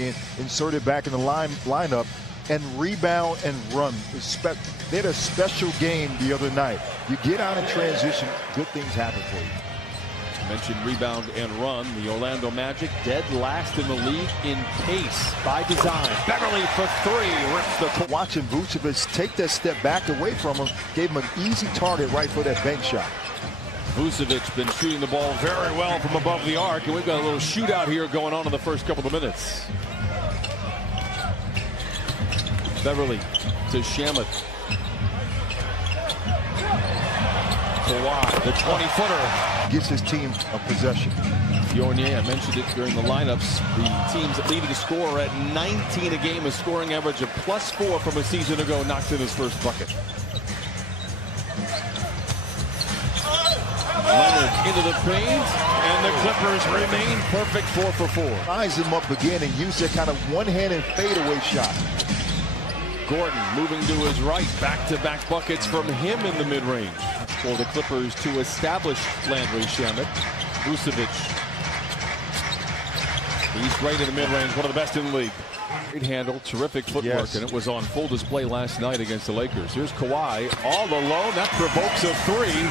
being inserted back in the lineup, and rebound and run. They had a special game the other night. You get out in transition, good things happen for you. Mentioned rebound and run. The Orlando Magic dead last in the league in pace by design. Beverly for three. Rips the. Watching Vucevic take that step back away from him gave him an easy target right for that bank shot. Vucevic been shooting the ball very well from above the arc, and we've got a little shootout here going on in the first couple of minutes. Beverly to Shamet. Kawhi, the 20-footer. Gets his team a possession. Fournier, I mentioned it during the lineups. The team's leading scorer at 19 a game, a scoring average of +4 from a season ago, knocks in his first bucket. Leonard into the paint, and the Clippers remain perfect 4 for 4. Ties him up again and use that kind of one-handed fadeaway shot. Gordon moving to his right, back-to-back buckets from him in the mid-range. For the Clippers to establish Landry Shamet. Vucevic. He's great in the mid-range, one of the best in the league. Great handle, terrific footwork, and it was on full display last night against the Lakers. Here's Kawhi, all alone. That provokes a three,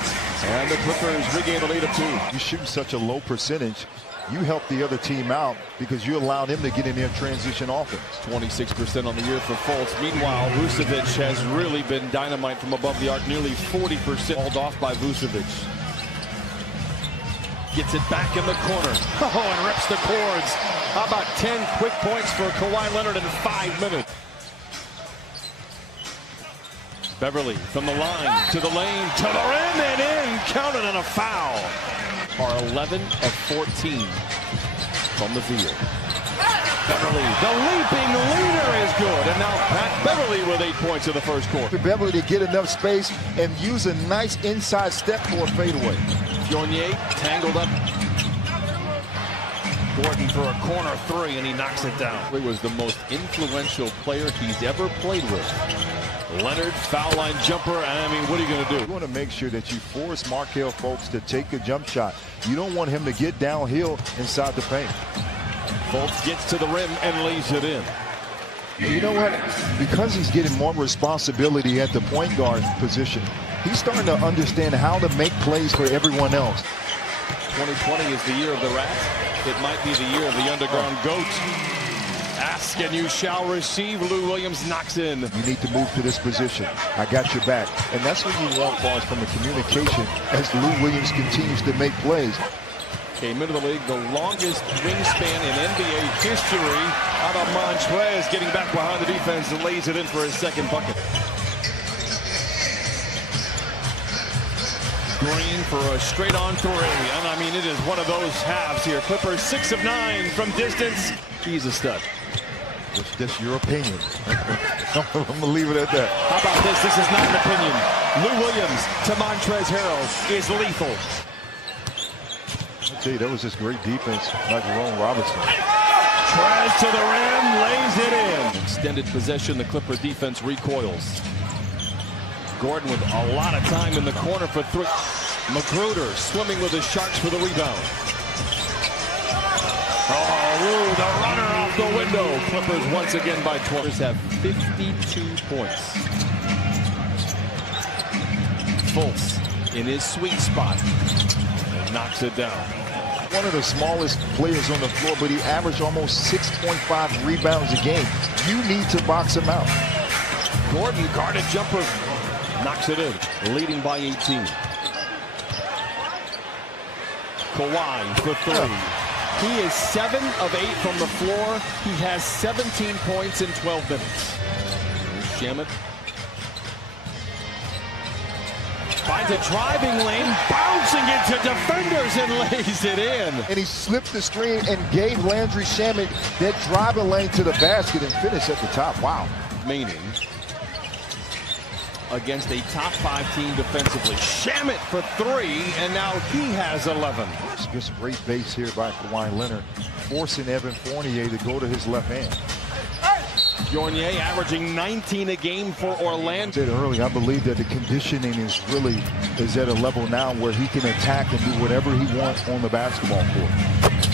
and the Clippers regain the lead of 2. You shoot such a low percentage, you help the other team out because you allow them to get in their transition offense. 26% on the year for Fultz. Meanwhile, Vucevic has really been dynamite from above the arc, nearly 40% hauled off by Vucevic. Gets it back in the corner. Oh, and rips the cords. How about 10 quick points for Kawhi Leonard in 5 minutes? Beverly from the line to the lane to the rim and in. Counted on a foul. Are 11 of 14 from the field. Beverly, the leaping leader is good. And now Pat Beverly with 8 points in the first quarter. Beverly to get enough space and use a nice inside step for a fadeaway. Fournier tangled up. Gordon for a corner three, and he knocks it down. He was the most influential player he's ever played with. Leonard, foul line jumper, and I mean, what are you going to do? You want to make sure that you force Markelle Fultz to take a jump shot. You don't want him to get downhill inside the paint. Fultz gets to the rim and lays it in. You know what? Because he's getting more responsibility at the point guard position, he's starting to understand how to make plays for everyone else. 2020 is the year of the rat. It might be the year of the underground goat. Ask and you shall receive. Lou Williams knocks in. You need to move to this position. I got your back. And that's what you want, boss, from the communication as Lou Williams continues to make plays. Came into the league the longest wingspan in NBA history. How about Montrez getting back behind the defense and lays it in for his second bucket. Green for a straight-on three, and I mean, it is one of those halves here. Clippers 6 of 9 from distance. He's a stud. It's just your opinion. I'm going to leave it at that. How about this? This is not an opinion. Lou Williams to Montrezl Harrell is lethal. I tell you, that was just great defense by Jerome Robinson. Trez to the rim, lays it in. Extended possession, the Clipper defense recoils. Gordon with a lot of time in the corner for three. Magruder swimming with the Sharks for the rebound. Oh, the runner off the window. Clippers once again by 12. Clippers have 52 points. Fultz in his sweet spot and knocks it down. One of the smallest players on the floor, but he averaged almost 6.5 rebounds a game. You need to box him out. Gordon guarded jumper. Knocks it in, leading by 18. Kawhi for three. He is 7 of 8 from the floor. He has 17 points in 12 minutes. Here's Shamet. Finds a driving lane, bouncing into defenders and lays it in. And he slipped the screen and gave Landry Shamet that driving lane to the basket and finished at the top. Wow. Meaning against a top 5 team defensively. Shamet for three, and now he has 11. It's just great base here by Kawhi Leonard, forcing Evan Fournier to go to his left hand. Fournier averaging 19 a game for Orlando. I said earlier, I believe that the conditioning is at a level now where he can attack and do whatever he wants on the basketball court.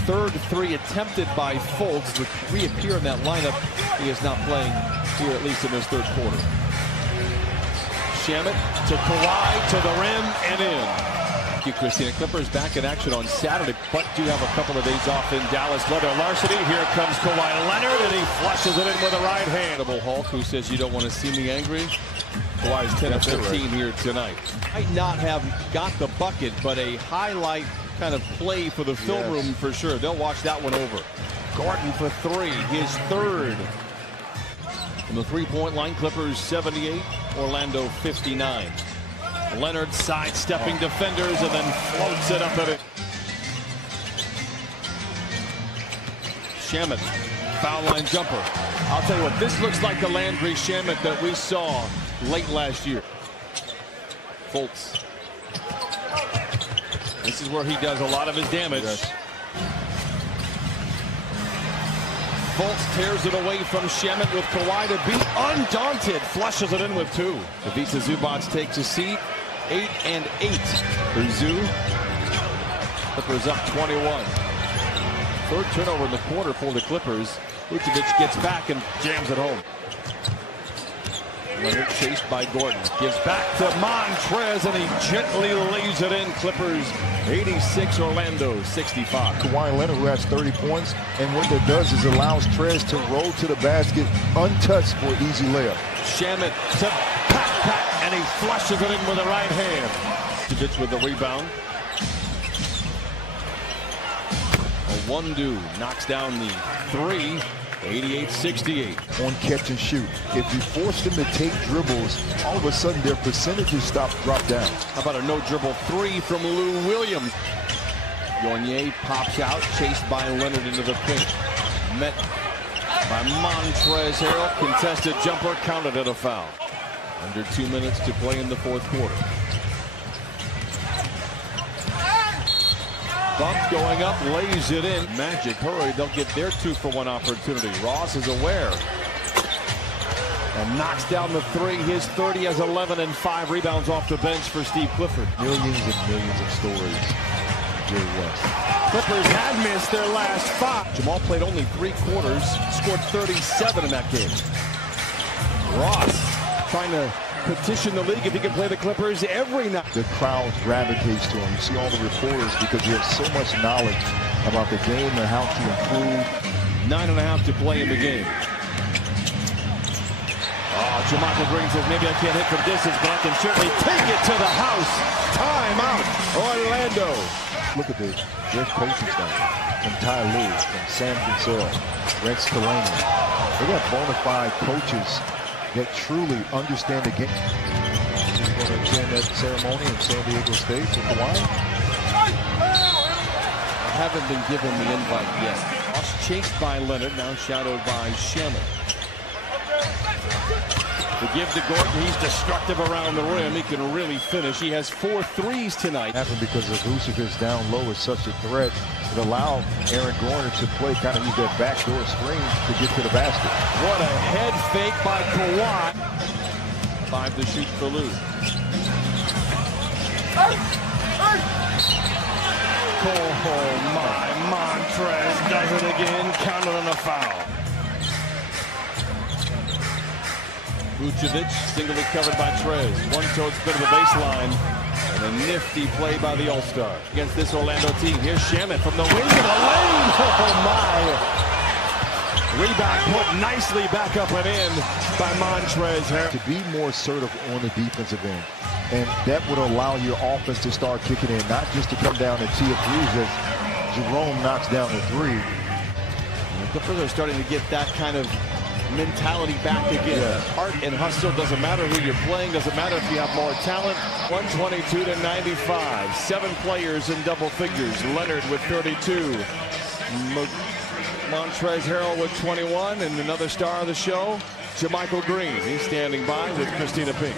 Third three attempted by Fultz would reappear in that lineup. He is not playing here, at least in this third quarter. Shamet to Kawhi, to the rim, and in. Thank you, Christina. Clippers back in action on Saturday, but do have a couple of days off in Dallas. Leather larceny. Here comes Kawhi Leonard, and he flushes it in with a right hand. Hulk, who says you don't want to see me angry. Kawhi's 10 of 15 here tonight. Might not have got the bucket, but a highlight kind of play for the film room for sure. They'll watch that one over. Gordon for three, his third. From the three-point line, Clippers 78, Orlando 59. Leonard sidestepping defenders and then floats it up at it. Shamet, foul line jumper. I'll tell you what, this looks like the Landry Shamet that we saw late last year. Fultz. This is where he does a lot of his damage. Yes. Fultz tears it away from Shamet with Kawhi to beat. Undaunted, flushes it in with two. Ivica Zubac takes a seat. 8 and 8 for Zoo. Clippers up 21. Third turnover in the quarter for the Clippers. Vucevic gets back and jams it home. Leonard chased by Gordon. Gives back to Montrez, and he gently lays it in. Clippers 86, Orlando 65. Kawhi Leonard, who has 30 points, and what that does is allows Trez to roll to the basket untouched for an easy layup. Shamet to pat, and he flushes it in with the right hand. Vucevic with the rebound. Wondu knocks down the three. 88-68. On catch and shoot. If you force them to take dribbles, all of a sudden their percentages drop down. How about a no-dribble three from Lou Williams? Fournier pops out, chased by Leonard into the paint. Met by Montrezl Harrell. Contested jumper, counted at a foul. Under 2 minutes to play in the fourth quarter. Bump going up, lays it in. Magic, hurry, they'll get their 2-for-1 opportunity. Ross is aware. And knocks down the three. His 30 has 11 and 5 rebounds off the bench for Steve Clifford. Millions and millions of stories. Jerry West. Clippers had missed their last 5. Jamal played only 3 quarters, scored 37 in that game. Ross trying to petition the league if he can play the Clippers every night. The crowd gravitates to him. You see all the reporters because he has so much knowledge about the game and how to improve. 9.5 to play in the game. Jamal Green says maybe I can't hit from distance, but I can certainly take it to the house. Time out, Orlando. Look at this. There's coaching staff from Ty Lue, from Sam Cassell, Rex Kalani. They got bona fide coaches that truly understand the game. He's going to attend that ceremony in San Diego State for Kawhi. I haven't been given the invite yet. Ross chased by Leonard, now shadowed by Shamet. To give to Gordon, he's destructive around the rim. He can really finish. He has 4 threes tonight. Happened because of Vucevic down low is such a threat. It allowed Aaron Gordon to play, kind of use that backdoor screen to get to the basket. What a head fake by Kawhi. 5 to shoot for Lou. Oh my, Montrez does it again, counted on a foul. Vucevic singly covered by Trez. One-toed spin to the baseline. And a nifty play by the All-Star against this Orlando team. Here's Shamet from the wing to the lane. Oh my. Rebound put nicely back up and in by Montrez Harrell. To be more assertive on the defensive end. And that would allow your offense to start kicking in, not just to come down and tee up threes as Jerome knocks down the three. The Clippers are starting to get that kind of mentality back again. Yeah. Heart and hustle, doesn't matter who you're playing, doesn't matter if you have more talent. 122 to 95. 7 players in double figures. Leonard with 32. Montrezl Harrell with 21, and another star of the show, Jermichael Green. He's standing by with Christina Pink.